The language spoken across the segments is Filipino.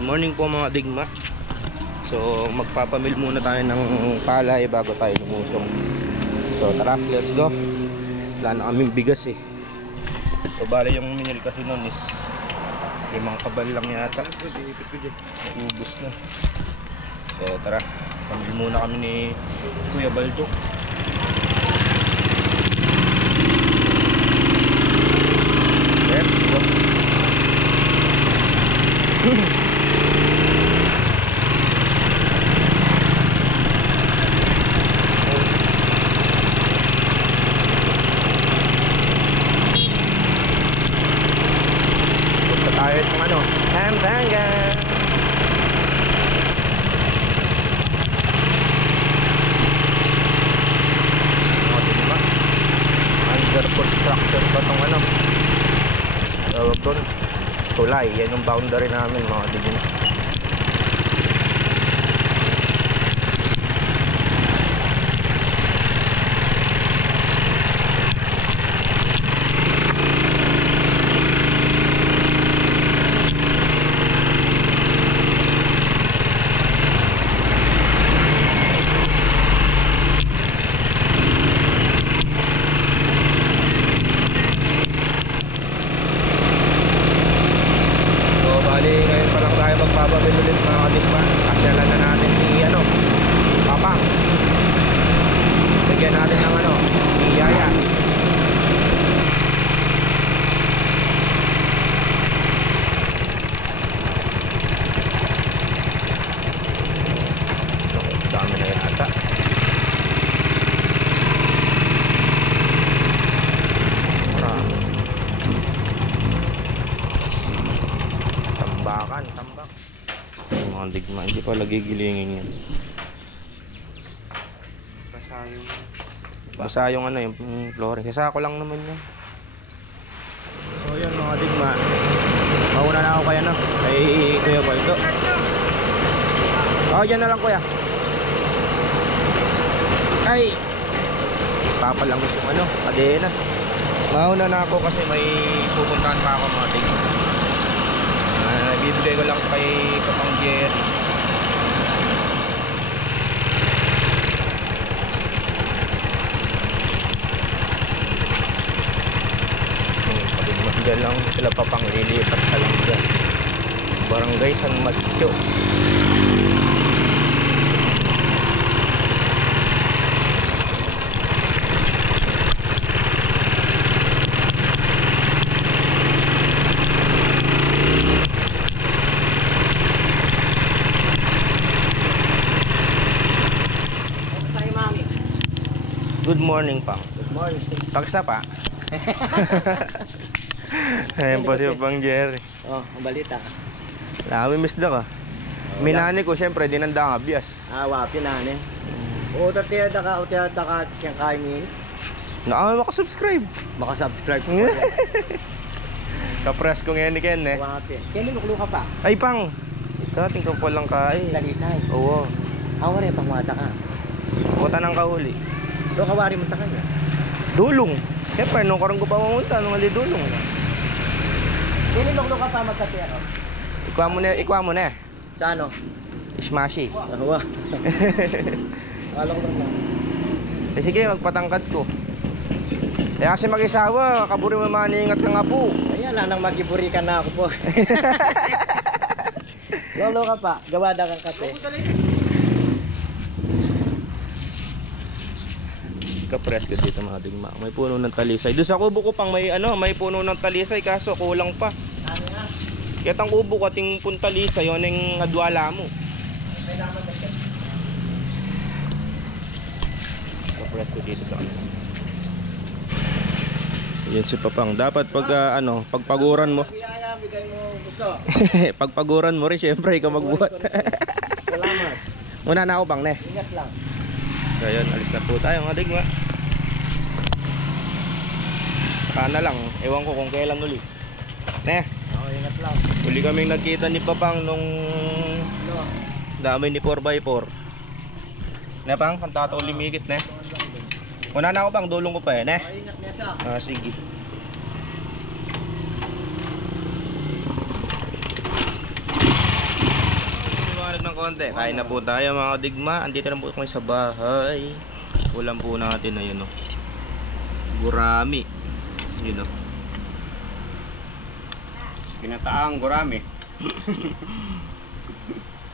Good morning po mga digma. So magpapamil muna tayo ng palay bago tayo lumusong. So tara, let's go. Wala na kaming bigas eh. So bali yung minil kasi nun is 5 kabal lang yata. Ubus na. So tara, pamil muna kami ni Kuya Baldo. Let's go. Punta tayo ng ano, Pampanga. Diba? Under construction pa itong ano, tawag doon, tulay. Yan yung boundary namin mga digma. Tambak. Mga digma, hindi pa lagi gilingin yan. Basa yung ano, yung flooring. Kasi ako lang naman yan. So yun mga digma, mauna na ako kay ano, kay Kuya Baldo. Dyan na lang kuya. Ay, papalangos yung ano, kadena. Mauna na ako kasi may pupuntahan pa ako mga digma. Bibigay ko lang kay Kapang Jerry. Diyan lang sila papang lilipat ka lang dyan. Barangay San Mateo. Good morning, Pang. Good morning. Paksa pa. Ayan po si Pang Jerry. Oh, ang balita. Lami miss da ka. Minani ko syempre dinanda nga bias. Wapi na ne. Uta tiya ka siyang kainin. Maka-subscribe. Maka-subscribe ko. Kapres ko ngayon ni Ken eh. Wapi. Ken nuklo ka pa. Ay Pang. Dating ka pa lang kain. Dalisay. Oo. Aware pang mata ka. Kuta ng kahuli. Do kawari mo ta kanya. Dulong. Siyempre nung karong ko pa mamunta nung ali dulong. Ken nuklo ka pa magkatero. Ikwa mo na. Sa ano? Smashy. Wa. Alam ko na. Sige, magpatangkad ko. Kaya kasi mag-isawa, kaburi mo maningat ka nga po. Ayan, nang magiburi ka na ako po. Lolo ka pa, gawada kang kape. Kapres ko dito mga digma. May puno ng talisay. Doon sa kubo ko pang may ano, may puno ng talisay kaso kulang pa. Ano nga? Kaya tang kubo ko ating puntalisay, yun yung adwala mo. Kapres ko dito sa ano. Yan si Papang. Dapat pag ano, pagpaguran mo. Bigay mo gusto. Pagpaguran mo rin, syempre ikaw magbuhat. Salamat. Muna na ako Pang ne. Ingat lang. So yun, alis na po tayo mga digma. Saka na lang, ewan ko kung kailan ulit. Ne? Ingat lang. Uli kaming nagkita ni Papang nung dami ni 4x4. Ne Pang, ang tato limigit ne. Una na ako Pang, dulong ko pa eh ne. Ingat niya sa. Sige. konti. Kain na po tayo mga kadigma. Andito na po kami sa bahay. Ulam po natin na yun, oh. Gurami. Yun, oh. Pinataang gurami.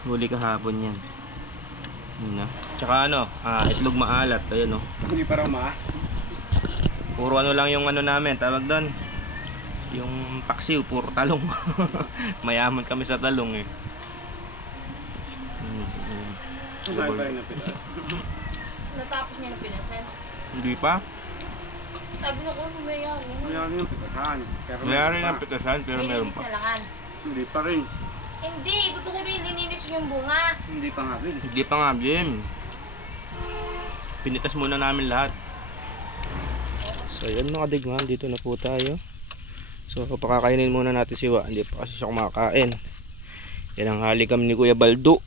Huli kahapon yan. Yun, oh. Tsaka ano, itlog maalat. Ayun, oh. Hindi pa raw ma. Puro ano lang yung ano namin, tawag doon. Yung paksiw, puro talong. Mayaman kami sa talong eh. Natapos niya ng pinasan. Hindi pa? Sabi na ko, mayari. Mayari ng pitasan. Mayari ng pitasan, pero meron pa. Hindi pa rin. Hindi, ibig ko sabihin, lininis yung bunga. Hindi pa nga rin. Hindi pa nga, Jim. Pinitas muna namin lahat. So yan mga digman, dito na po tayo. So pakakainin muna natin si Wa. Hindi pa kasi siya kumakain. Yan ang halikam ni Kuya Baldo.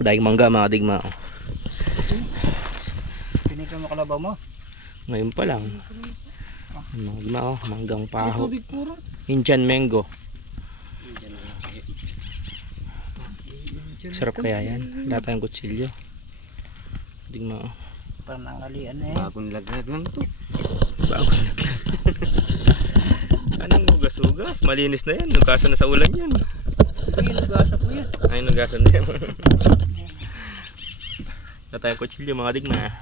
Daing mangga mga digma. Pinigyan mo kalabaw mo? Ngayon pa lang. Mga digma, oh, manggang paho. Indian mango. Sarap kaya yan. Data yung kutsilyo. Digma, oh. Panangalian eh. Bagong laglag lang to. Bagong laglag. Anong hugas-hugas? Malinis na yan. Nugasan na sa ulan yan. Hindi, nagasa ko yan. Ay, nugasan na yan. Data yung kutsilyo mga digma.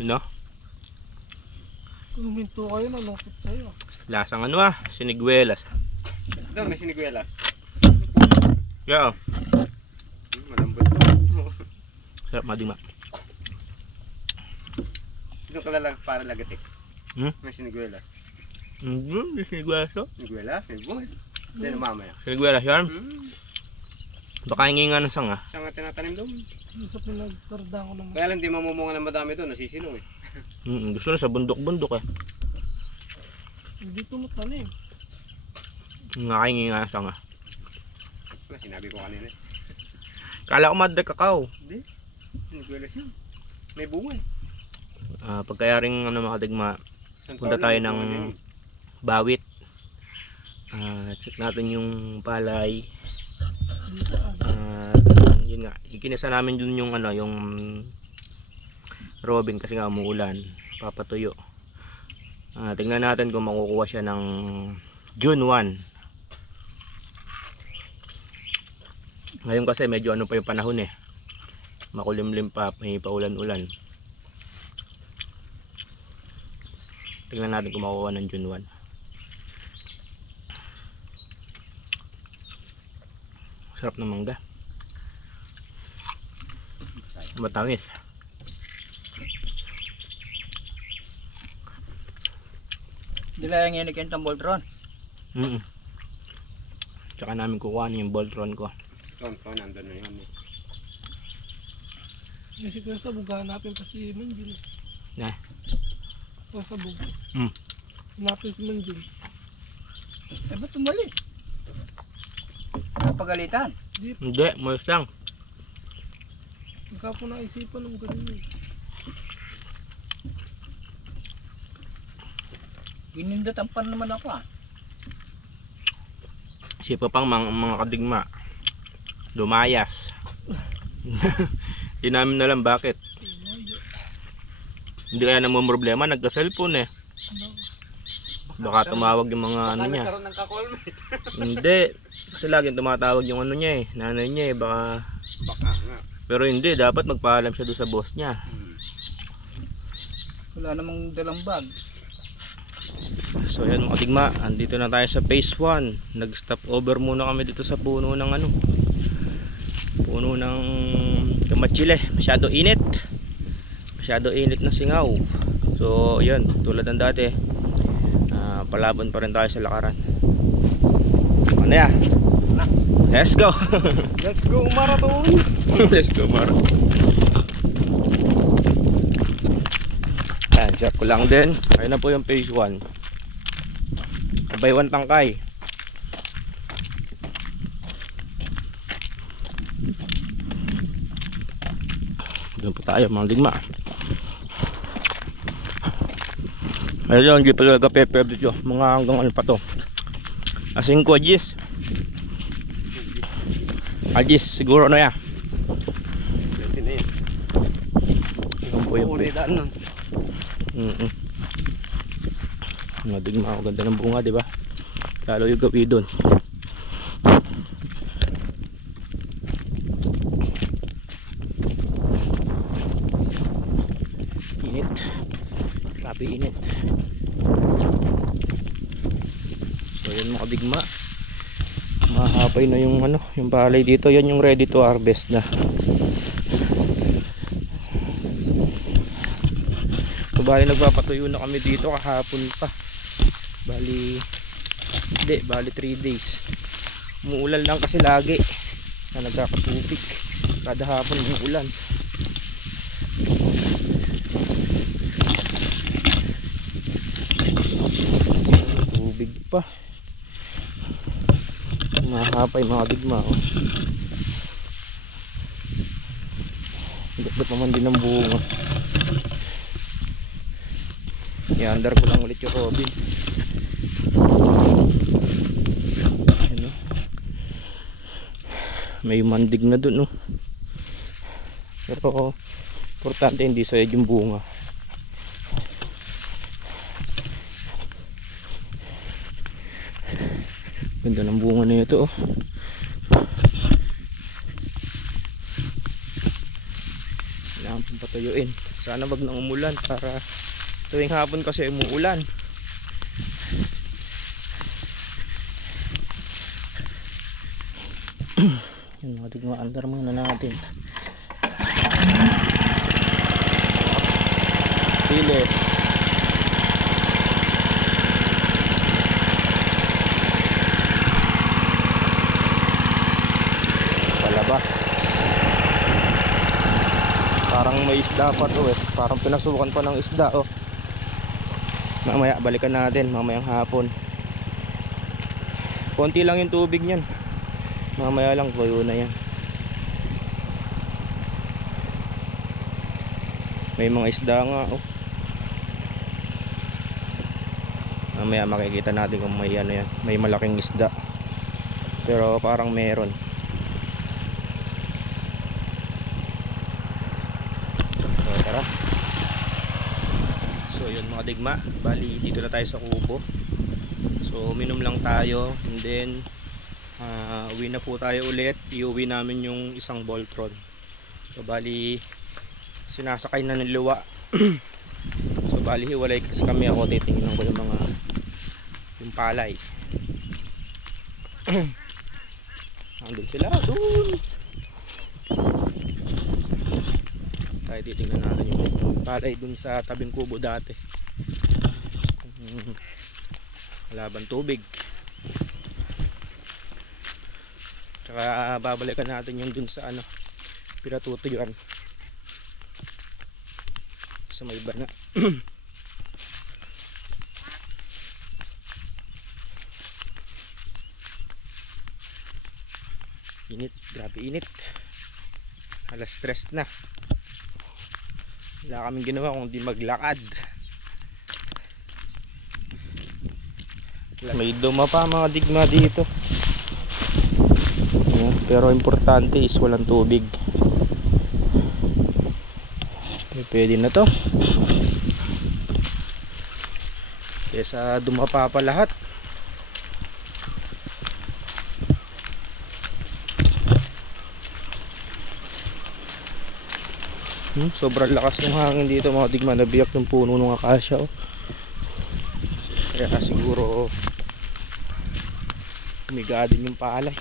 Ano? Kuminto kayo na lungkot sa'yo. Lasang ano siniguelas. Ito, may siniguelas. Yeah. Malambot to. Sarap mga digma. Ito ka lang para lagatik. May siniguelas. May siniguelas to? Siniguelas? May buhay. Hindi na mamaya. Siniguelas yan? Baka hingi nga ng sanga. Sanga tinatanim doon. Sa pinagkarda ko naman. Kaya lang di mamumunga ng madami doon. Nasisinong eh. Gusto na sa bundok-bundok eh. Hindi tumatanim. Nakahingi nga ng sanga. Wala, sinabi ko kanina. Kala ko madre kakao. Hindi. Siniguelas yun. May bunga eh. Pagkayaring ano mga digma, punta tayo ng Bawit. Check natin yung palay. Yun nga, ikinisa namin dun yung ano, yung Robin kasi nga umuulan, papatuyo. Tingnan natin kung makukuha siya ng June 1. Ngayon kasi medyo ano pa yung panahon eh. Makulimlim pa, may paulan-ulan. Tingnan natin kung makukuha ng June 1. Sarap ng mangga. Matangis. Dilayang yan ikintang Voltron. Tsaka namin kukuha yung Voltron ko. Ito, nandun na yun. Kasi kaya sabog, hanapin pa si Manjil. Nah. O sabog. Hanapin si Manjil. Eh, ba't tumali? Napagalitan? Hindi, mayos lang. Magka po naisipan ng ganun eh. Ginindatan naman ako Sipa pang mga kadigma. Lumayas. Di namin alam bakit. Hindi kaya namang problema, nagka-cellphone eh. Baka tumawag yung mga ano niya. Nagkaroon ng kakolmate. Hindi. Kasi laging tumatawag yung ano niya eh. Nanay niya eh. Baka nga. pero hindi. Dapat magpaalam siya doon sa boss niya. Wala namang dalang bag. So yan mga tigma. Andito na tayo sa phase 1. Nag-stop over muna kami dito sa puno ng ano. Puno ng kamatsile. Masyado init. Masyado init na singaw. So yan. Tulad ng dati. Palaban pa rin tayo sa lakaran. Ano ya? Let's go. Let's go marathon. Let's go marathon. Ayan, check ko lang din. Ayun na po yung phase 1. Abay 1 tangkay. Doon po tayo mga digma. Ayun, hindi pa talaga pepper dito. Mga hanggang ano pa to. Asing ko, Ajis. Ajis, siguro na yan. Pwede na yan. Yung po yung Uli daan nun. Madigma ako, ganda ng bunga, diba? Lalo yung gawi doon. Init. Grabe init. So yun mga digma. Mahapay na yung ano, yung palay dito. Yan yung ready to harvest na. So bali nagpapatuyo na kami dito kahapon pa. Bali 3 days. Umuulan lang kasi lagi na nagkakatubig. Kada hapon yung ulan. Tubig pa. Mahapay mga digma, oh. Ganda pa man din ng bunga. I-under ko lang ulit yung Robin. Ano? May mandig na dun, oh. Pero importante hindi sayad yung bunga. Ganda ng bunga na ito, oh. Kailangan pang patuyuin. Sana wag nang umulan para tuwing hapon kasi umuulan. Yung mga tigma under muna natin. Siles. Palabas. Parang may isda pa to, eh. Parang pinasukan pa ng isda, oh. Mamaya balikan natin mamayang hapon. Konti lang yung tubig niyan. Mamaya lang tuyo na yan. May mga isda nga, oh. Mamaya makikita natin kung may ano yan, may malaking isda. Pero parang meron. So tara. So yun mga digma, bali dito na tayo sa kubo. So minom lang tayo and then uwi na po tayo ulit. Iuwi namin yung isang Voltron. So bali sinasakay na ng luwa. So bali hiwalay kasi kami, ako titingnan ko yung palay. Nandun sila doon. Tayo titingnan natin yung palay dun sa tabing kubo dati. Laban tubig. Tsaka babalikan natin yung dun sa ano, pinatutuyuan sa may bana. Init, grabe init. Alas 3 na. Wala kaming ginawa kung di maglakad. May duma pa mga digma dito. Ayan, pero importante is walang tubig. Pwede na to. Kesa dumapa pa lahat. Sobrang lakas ng hangin dito mga digma. Nabiyak yung puno ng akasya, oh. Kaya siguro umiga din yung palay.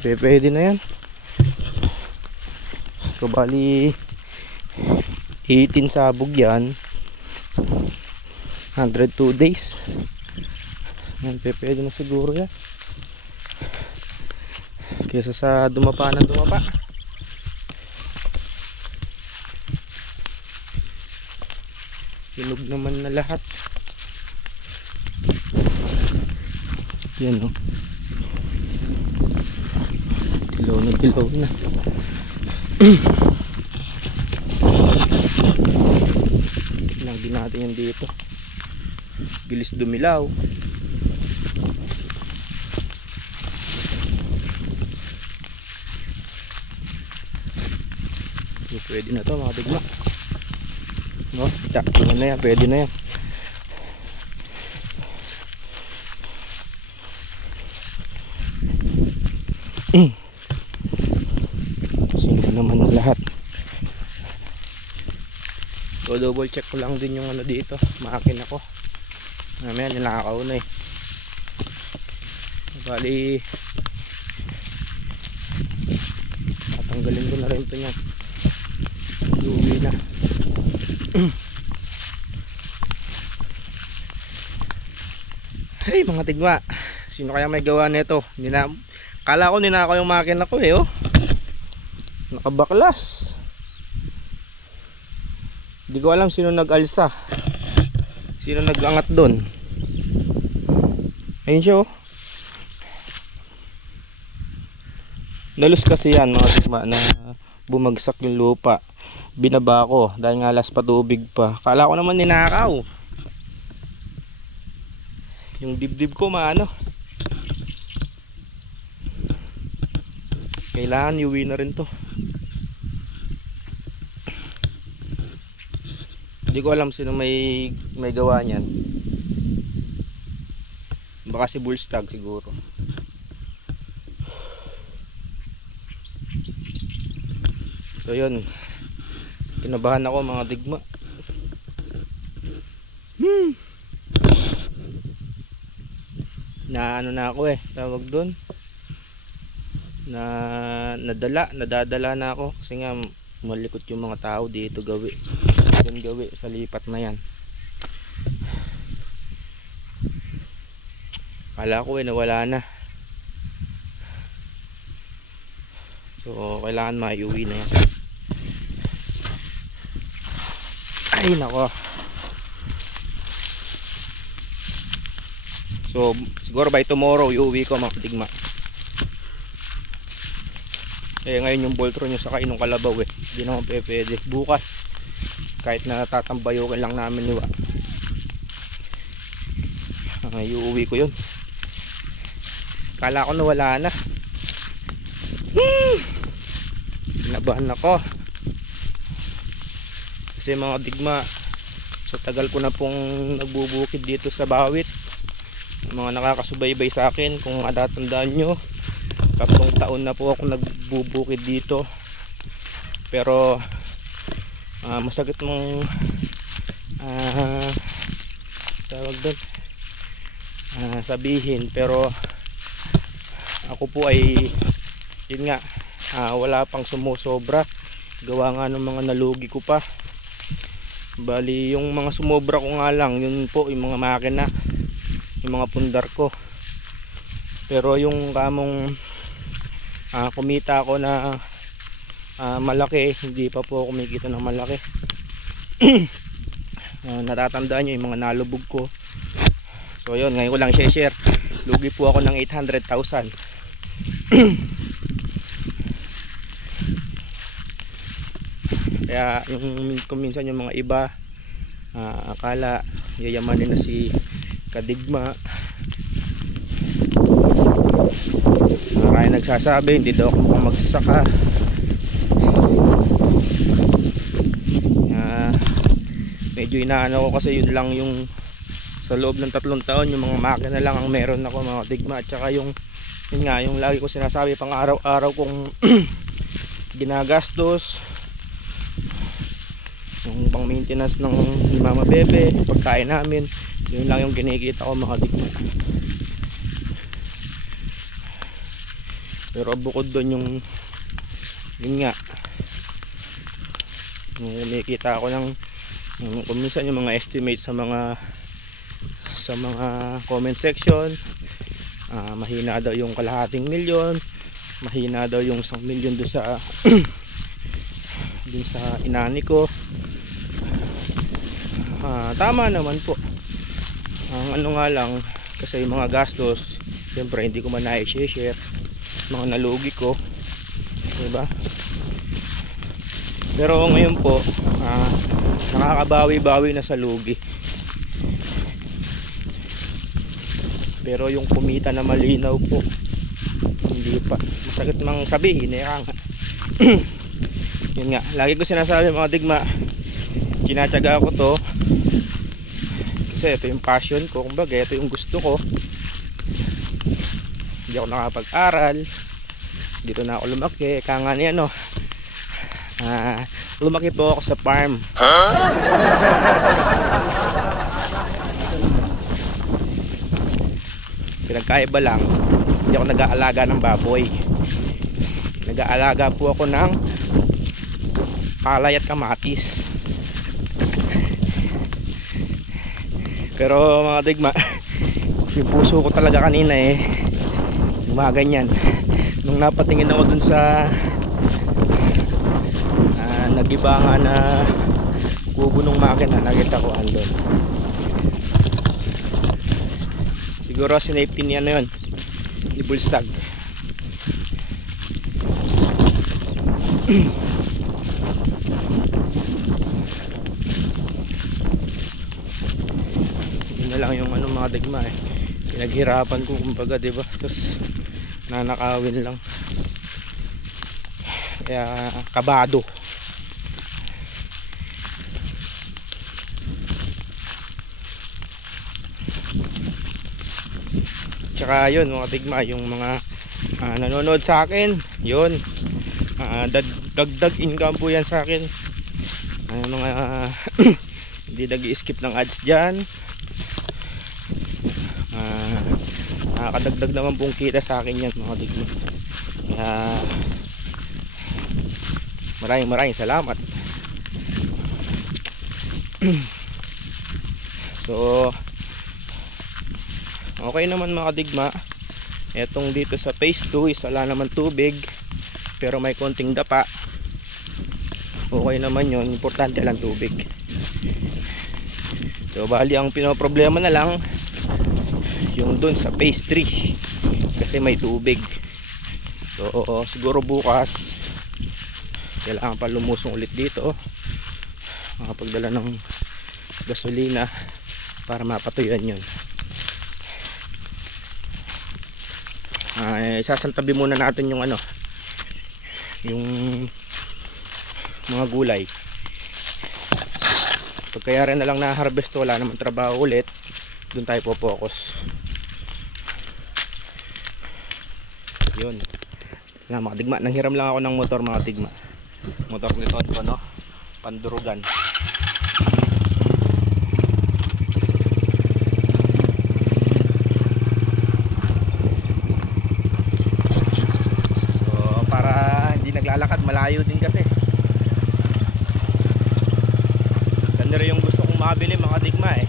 Pwede na yan. So bali 18 sabog yan, 102 days. Pwede na siguro yan. Kesa sa dumapa ng dumapa. Hinog naman na lahat. Yan, oh. Dilaw na. Hindi natin yung dito. Bilis dumilaw. Pwede na to mga digma. No, sakto na yan, pwede na yan. Sino ba naman ang lahat? So double check ko lang din yung ano dito, maakin ako. Mamaya nilakaw na eh. Bali tatanggalin ko na rin ito niyan. Uwi na. Hey mga tigwa, sino kaya may gawa nito? Kala ko ninakaw yung makina ko eh, oh. Nakabaklas. Hindi ko alam sino nag-alsa, sino nag-angat doon. Ayun siya, oh. Nalus kasi yan mga tigwa na bumagsak yung lupa. Binaba ko dahil nga last patubig pa. Kala ko naman ninakaw. Yung dibdib ko maano. Kailangan iuwi na rin to. Hindi ko alam sino may gawa niyan. Baka si Bullstag siguro. So yun, kinabahan ako mga digma. Na ano na ako eh, tawag doon, nadadala na ako kasi nga malikot yung mga tao dito gawi sa lipat na yan. Kala ko eh nawala na, so kailangan maiuwi na yan. Ay nako. So siguro by tomorrow iuwi ko mga digma. Ngayon yung Voltron yung saka inong kalabaw eh, hindi naman pwede. Bukas kahit na tatambayokin lang namin niwa, iuwi ko yun. Kala ko nawala na. Kinabahan ako kasi mga digma, sa tagal ko na pong nagbubukid dito sa Bawit, mga nakakasubaybay sa akin kung matatandaan nyo, 3 taon na po ako nagbubukid dito. Pero masakit mong tawag doon, sabihin, pero ako po ay yun nga, wala pang sumusobra, gawa nga ng mga nalugi ko pa. Bali yung mga sumobra ko nga lang yun po yung mga makina, yung mga pundar ko. Pero yung kamong kumita ako na malaki, hindi pa po kumikita ng malaki. Natatandaan nyo yung mga nalubog ko. So yun, ngayon ko lang share. Lugi po ako ng 800,000. Kaya yung minsan yung mga iba akala yayamanin na si Kadigma. Kaya nagsasabi hindi daw ako mukhang magsasaka. Medyo inaano ko kasi yun lang yung sa loob ng 3 taon yung mga makina lang ang meron ako mga Digma. At saka yung yun nga, yung lagi ko sinasabi pang araw-araw kong ginagastos, yung pang maintenance ng mama bebe, pagkain namin, yun lang yung kinikita ko mga Digma. Pero bukod doon yung yun nga, yung kinikita ako ng kung minsan yung mga estimate sa mga comment section, mahina daw yung 0.5 milyon, mahina daw yung 1 milyon doon sa dun sa inani ko. Tama naman po. Ang ano nga lang, kasi yung mga gastos siyempre hindi ko man na-share mga nalugi ko, diba? Pero ngayon po nakakabawi-bawi na sa lugi. Pero yung kumita na malinaw po, hindi pa. Masakit mang sabihin eh nga. Yun nga, lagi ko sinasabi mga digma, tinatyaga ko to kasi ito yung passion ko, kumbaga ito yung gusto ko. Hindi ako nakapag-aral, dito na ako lumaki, kaya nga niya no, lumaki po ako sa farm. Pinagkaiba lang, hindi ako nag-aalaga ng baboy, nag-aalaga po ako ng palay at kamatis. Pero mga digma, yung puso ko talaga kanina eh gumaganyan nung napatingin ako dun sa nagibangan na kubo ng makina. Nakita ko andun, siguro sinafety niya na yun ni Bullstag. Yun na lang yung ano mga digma eh, pinaghirapan ko kumbaga, diba? Tapos nanakawin lang, kaya kabado. Tsaka yun mga digma, yung mga nanonood sa akin, yun dagdag income po yan sa akin. Mga hindi nag-i-skip ng ads dyan, nakakadagdag naman pong kita sa akin yan mga digma. Kaya maraming salamat. So okay naman mga digma, etong dito sa phase 2 is wala naman tubig pero may konting dapa. Okay naman yun, importante lang tubig. So bali ang pinoproblema na lang yung dun sa phase 3 kasi may tubig. So siguro bukas kailangan pa lumusong ulit dito, makapagdala ng gasolina para mapatuyuan yun. Sasantabi muna natin yung ano, yung mga gulay. Pagkayari na lang na harvest, wala naman trabaho ulit, dun tayo po focus. Yun na mga digma, nanghiram lang ako ng motor mga digma, motor ni Tonto no, pandurugan. Naglalakad malayo din kasi. Ganun rin yung gusto kong mabili mga digma eh,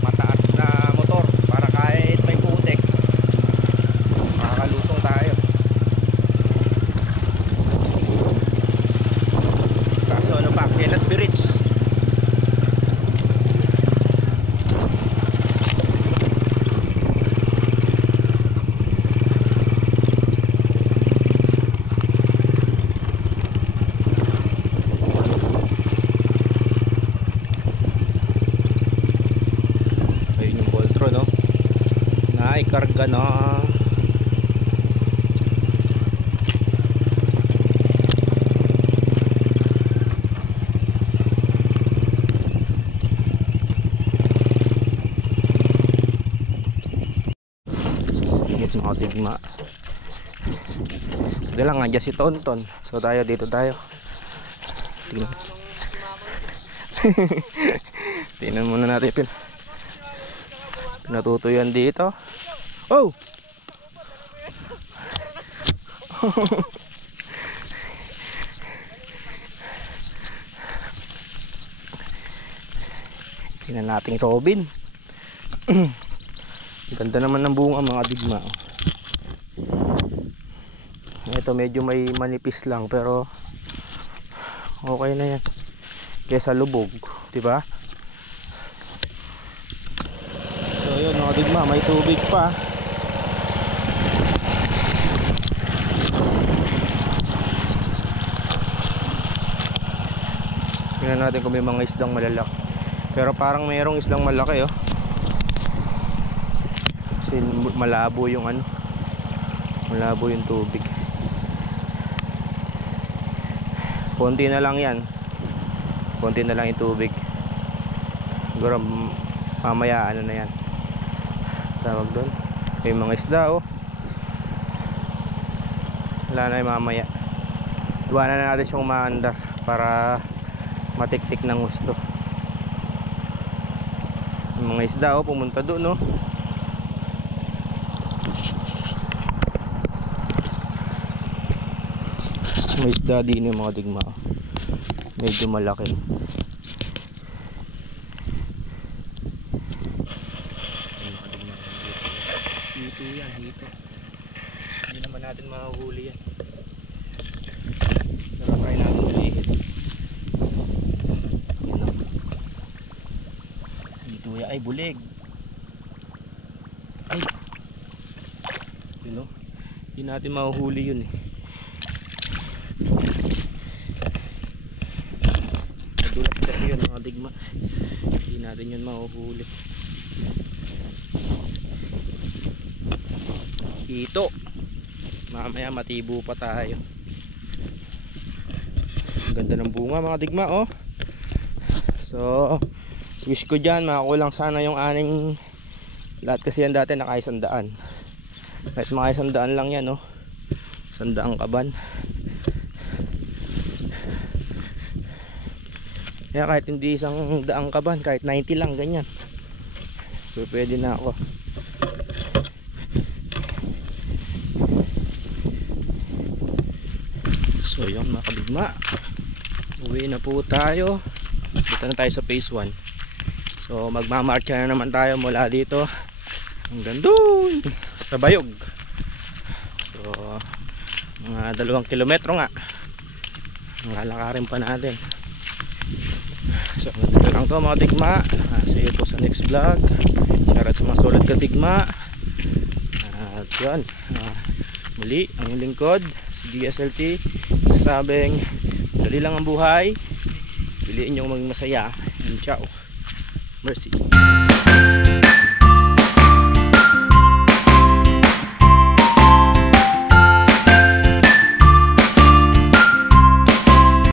mataas na motor para kahit may putik makakalusong tayo. Kaso ano pa, cannot be rich. Karga na. Ingat mga tigma. Hindi lang nga si Tonton. So tayo dito tayo. Tingnan. Tingnan muna natin pinatutuyan dito. Oh! Tingnan natin Robin. Ganda naman ng bunga mga digma. Ito medyo may manipis lang pero okay na yan kesa lubog, diba? So yun mga digma, may tubig pa. Tingnan natin kung may mga isdang malalaki. Pero parang mayroong islang malaki oh. Kasi malabo yung ano, malabo yung tubig. Konti na lang yan. Konti na lang yung tubig. Siguro mamaya ano na yan, tawag doon, may mga isda oh. Wala na yung mamaya. Iwanan na natin siyang umaandar para matiktik ng gusto. Yung mga isda oh, pumunta doon oh. May isda din yung mga digma oh. Medyo malaki. Hito yan, hito. Hindi naman natin mahuhuli yan. Pero try natin ulihin. Yan o. Hito yan. Ay, bulig. Ay. Yun o. Hindi natin mahuhuli yun eh. Nadulas kasi yun mga digma. Hindi natin yun mahuhuli. Hito. Mamaya matibo pa tayo. Ang ganda ng bunga mga digma oh. So wish ko dyan makakulang sana yung aning. Lahat kasi yan dati naka 100. Kahit mga 100 lang yan oh. 100 kaban. Kaya kahit hindi 100 kaban, kahit 90 lang ganyan. So pwede na ako. So yun mga kadigma, uwi na po tayo. Dito na tayo sa phase 1. So magmamarcha na naman tayo mula dito hanggang doon sa Bayog. So mga 2 kilometro nga ang lalakarin pa natin. So dito lang to mga digma. See you po sa next vlog. Shoutout sa mga solid kadigma. At yun, muli ang inyong lingkod DSLT, sabing dali lang ang buhay, piliin nyo maging masaya. And ciao, mercy.